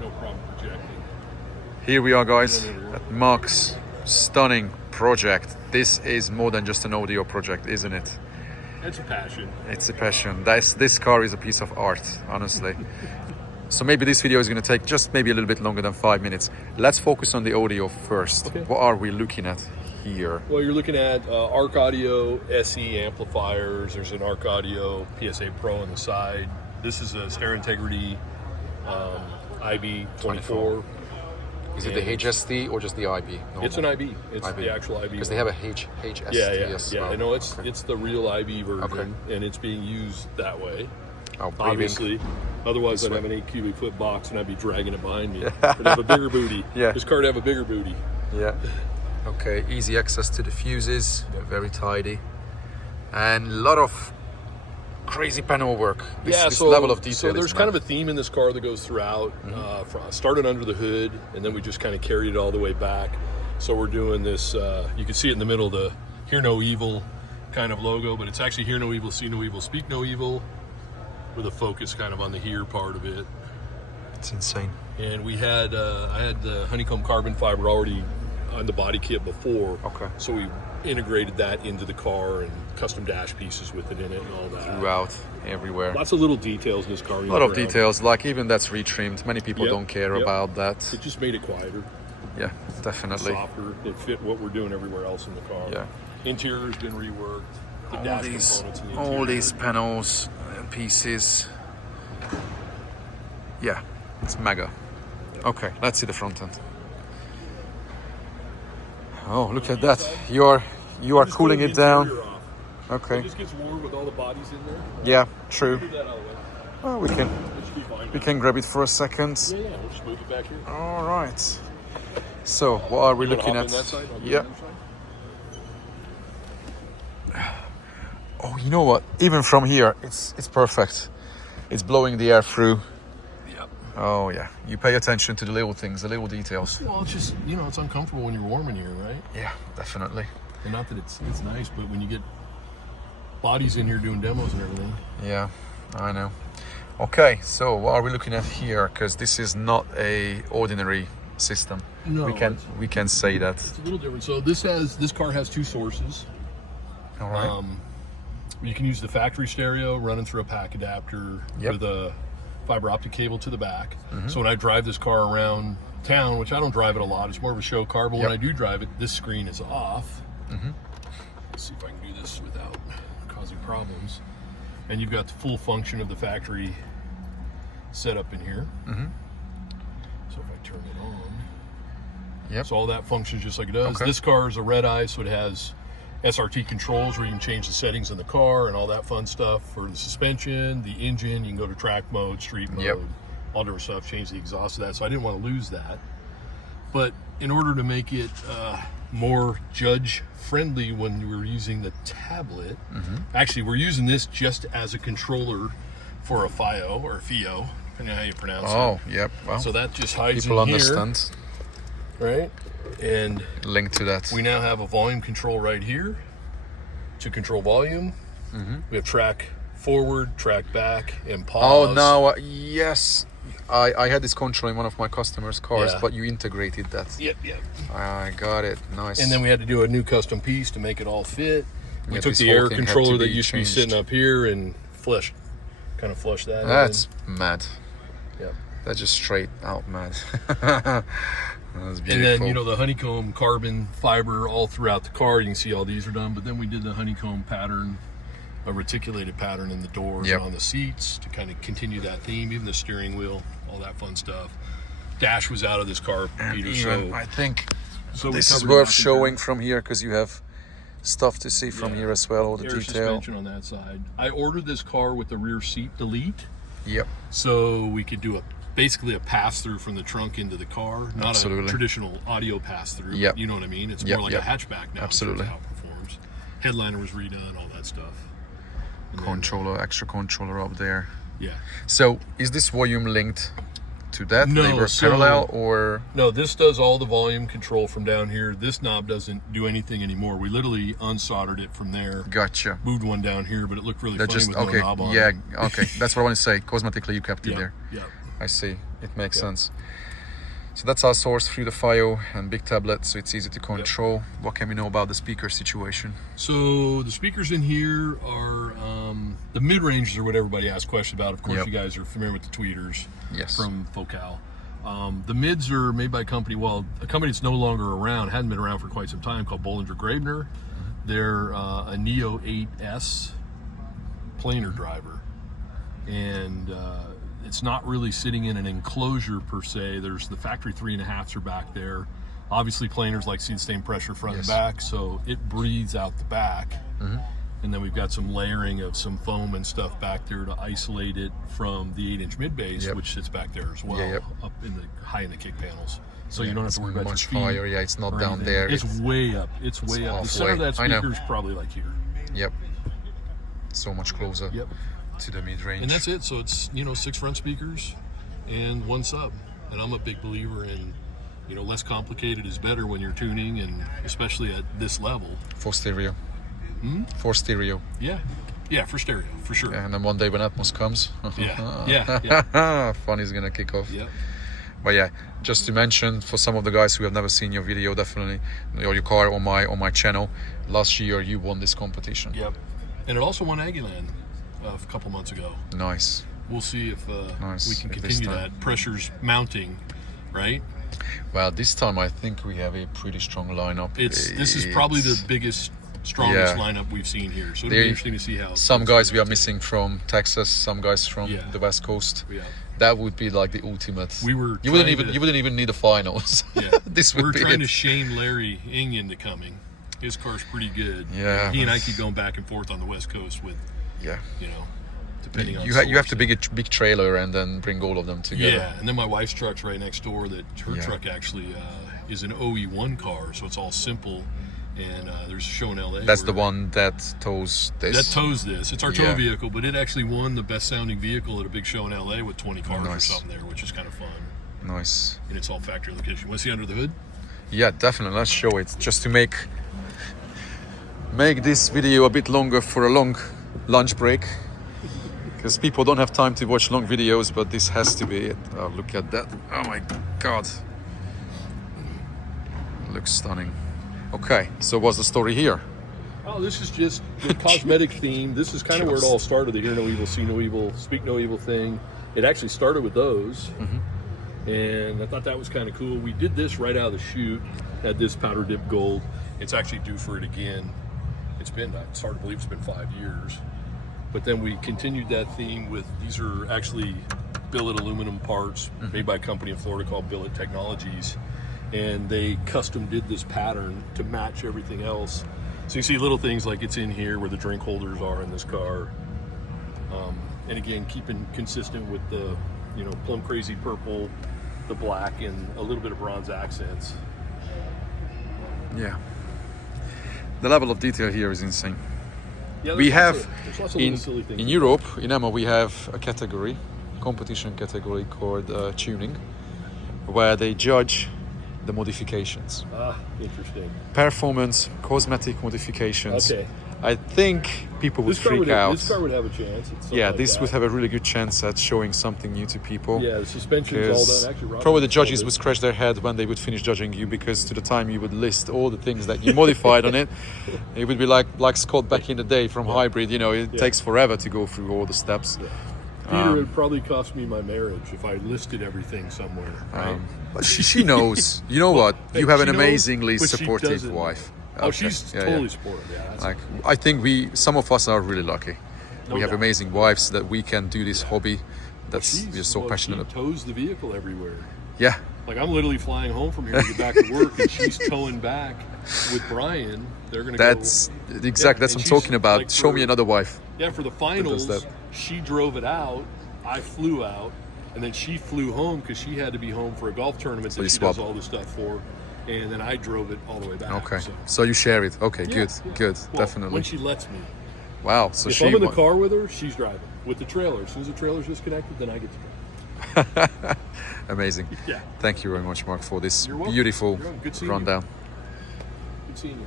no problem projecting. Here we are, guys, at Mark's stunning project. This is more than just an audio project, isn't it? It's a passion. It's a passion. This car is a piece of art, honestly. So maybe this video is going to take just maybe a little bit longer than 5 minutes. Let's focus on the audio first. Okay. What are we looking at here? Well, you're looking at caraudio SE amplifiers. There's an caraudio PSA Pro on the side. This is a Stereo Integrity IB24. Is it the HST or just the IB? No, it's an IB. It's IB. the actual IB. Because they have a HST as well. I know it's the real IB version, Okay. and it's being used that way. Oh, Obviously, otherwise I'd have an 8 cubic foot box and I'd be dragging it behind me. I'd have a bigger booty. Yeah. This car would have a bigger booty. Yeah. Okay, easy access to the fuses, very tidy, and a lot of crazy panel work. This level of detail. So there's kind of a theme in this car that goes throughout. Started under the hood, and then we just kind of carried it all the way back. So we're doing this. You can see it in the middle, the "Hear No Evil" kind of logo, but it's actually "Hear No Evil, See No Evil, Speak No Evil," with a focus kind of on the "hear" part of it. It's insane. And we had I had the honeycomb carbon fiber already on the body kit before. Okay. So we integrated that into the car and custom dash pieces with it in it and all that. Throughout, everywhere. Lots of little details in this car. A lot of details, like even that's retrimmed. Many people Yep, don't care yep. about that. It just made it quieter, Yeah, definitely. softer. It fit what we're doing everywhere else in the car. Yeah. Interior's been reworked. The dash components in the All interior. these panels and pieces. Yeah, it's mega. Okay, let's see the front end. Oh, look at that. You are Just cooling turn it the down. interior off. Okay. It just gets warm with all the bodies in there. Yeah, true. Move that out of the way. Well, It should be fine. we can grab it for a second. Yeah, we'll just move it back here. All right. So, what are we You wanna looking hop at? in that side? I'll go Yeah. on that side. Oh, you know what? Even from here, it's perfect. It's blowing the air through. Yep. Oh yeah. You pay attention to the little things, the little details. Well, it's just, it's uncomfortable when you're warm in here, right? Yeah, definitely. And not that it's nice, but when you get bodies in here doing demos and everything. Yeah, I know. Okay, so what are we looking at here? Because this is not a ordinary system. No, we can say that. It's a little different. So this car has two sources. All right. You can use the factory stereo running through a pack adapter with a fiber optic cable to the back. So when I drive this car around town, which I don't drive it a lot, it's more of a show car, but when I do drive it, this screen is off. Let's see if I can do this without causing problems. And you've got the full function of the factory setup in here. So if I turn it on, so all that functions just like it does. Okay. This car is a red eye, so it has SRT controls where you can change the settings in the car and all that fun stuff. For the suspension, the engine, you can go to track mode, street mode, all different stuff, change the exhaust of that. So I didn't want to lose that. But in order to make it more judge friendly when we were using the tablet, actually we're using this just as a controller for a FIO or a FIO, depending on how you pronounce it. Oh, yep. Well, So that just hides people in understand. here, right? And Link to that. we now have a volume control right here to control volume. We have track forward, track back, and pause. Oh no! Yes, I had this control in one of my customers' cars, but you integrated that. Yep. I got it. Nice. And then we had to do a new custom piece to make it all fit. We Yeah, took this the whole air thing had controller to that be used to be changed. sitting up here and kind of flush that. That's mad. Yep. That's just straight out mad. That's beautiful. And then, the honeycomb carbon fiber all throughout the car. You can see all these are done, but then we did the honeycomb pattern, a reticulated pattern in the doors and on the seats to kind of continue that theme, even the steering wheel, all that fun stuff. Dash was out of this car, Peter, Even, I think so this is worth showing from here because you have stuff to see from here as well, all the air detail. suspension on that side. I ordered this car with the rear seat delete. Yep. So we could do basically a pass-through from the trunk into the car, not a traditional audio pass-through. Yep. You know what I mean? It's more like a hatchback now. Absolutely. In terms of how it performs. Headliner was redone, all that stuff. And Controller, extra controller up there. Yeah. So is this volume linked to that? No, they were parallel or? No, this does all the volume control from down here. This knob doesn't do anything anymore. We literally unsoldered it from there. Gotcha. Moved one down here, but it looked really funny with okay. no knob on Yeah, it. okay. That's what I want to say. Cosmetically, you kept it there. Yeah. I see. It makes sense. So that's our source through the FiO and big tablet, so it's easy to control. What can we know about the speaker situation? So the speakers in here are the mid-ranges are what everybody asks questions about. Of course, you guys are familiar with the tweeters from Focal. The mids are made by a company that's no longer around, hadn't been around for quite some time, called Bollinger Grabner. They're a Neo 8S planer driver, and it's not really sitting in an enclosure per se. There's the factory 3.5s are back there. Obviously planers like to see the same pressure front and back, so it breathes out the back. And then we've got some layering of some foam and stuff back there to isolate it from the 8-inch mid base, which sits back there as well, up in the high in the kick panels. So you don't have to worry about much your feet higher. Yeah, it's not down there. It's way up. It's way up. The center of that speaker is probably like here. Yep. So much closer to the mid range. And that's it. So it's 6 front speakers and 1 sub. And I'm a big believer in less complicated is better when you're tuning, and especially at this level. For stereo. For stereo. Yeah, for stereo, for sure. And then one day when Atmos comes, fun is gonna kick off. But yeah, just to mention for some of the guys who have never seen your video, definitely, or your car on my channel, last year you won this competition. And it also won Aggieland a couple months ago. Nice. We'll see if we can continue that. Pressure's mounting, right? Well, this time I think we have a pretty strong lineup. This is probably the biggest, strongest lineup we've seen here. So it'll be interesting to see how. Some guys we are missing from Texas, some guys from the West Coast. That would be like the ultimate. You wouldn't even need the finals. We're trying to shame Larry Ng into coming. His car's pretty good. He and I keep going back and forth on the West Coast with. Depending on you have to big trailer and then bring all of them together. And then my wife's truck's right next door. Her truck actually is an OE1 car, so it's all simple. And there's a show in LA. That's the one that tows this. It's our tow vehicle, but it actually won the best sounding vehicle at a big show in LA with 20 cars or something there, which is kind of fun. Nice. And it's all factory location. Want to see under the hood? Yeah, definitely. Let's show it, just to make this video a bit longer for a long lunch break, because people don't have time to watch long videos, but this has to be it. Oh, look at that. Oh my god, looks stunning. Okay, so what's the story here? Oh, this is just the cosmetic theme. This is kind of where it all started, the hear no evil, see no evil, speak no evil thing. It actually started with those, and I thought that was kind of cool. We did this right out of the chute, had this powder dip gold. It's actually due for it again. It's hard to believe it's been 5 years. But then we continued that theme with, these are actually billet aluminum parts made by a company in Florida called Billet Technologies. And they custom did this pattern to match everything else. So you see little things like it's in here where the drink holders are in this car. And again, keeping consistent with the, plum crazy purple, the black, and a little bit of bronze accents. Yeah. The level of detail here is insane. Yeah, we have in Europe, in EMA, we have a category, competition category called tuning, where they judge the modifications. Interesting. Performance, cosmetic modifications. Okay. I think people would freak out. This car would have a chance. This would have a really good chance at showing something new to people. Yeah, the suspension's all done. Actually, probably the judges would scratch their head when they would finish judging you, because to the time you would list all the things that you modified on it, it would be like Scott back in the day from Hybrid. It takes forever to go through all the steps. Peter, it would probably cost me my marriage if I listed everything somewhere. Right? But she knows. You know what? You have an amazingly supportive wife. Oh, she's totally supportive. Yeah, I think some of us are really lucky. We have amazing wives that we can do this hobby. We're so passionate about. She tows the vehicle everywhere. Yeah. Like I'm literally flying home from here to get back to work, and she's towing back with Brian. They're gonna. That's exactly. That's what I'm talking about. Like show me another wife. Yeah, for the finals, she drove it out. I flew out, and then she flew home because she had to be home for a golf tournament that she does all this stuff for. And then I drove it all the way back. Okay, so you share it. Okay, good, well, definitely. When she lets me. Wow, so if I'm in the car with her, she's driving. With the trailer, as soon as the trailer's disconnected, then I get to drive. Amazing. Yeah. Thank you very much, Mark, for this beautiful good rundown. Good seeing you.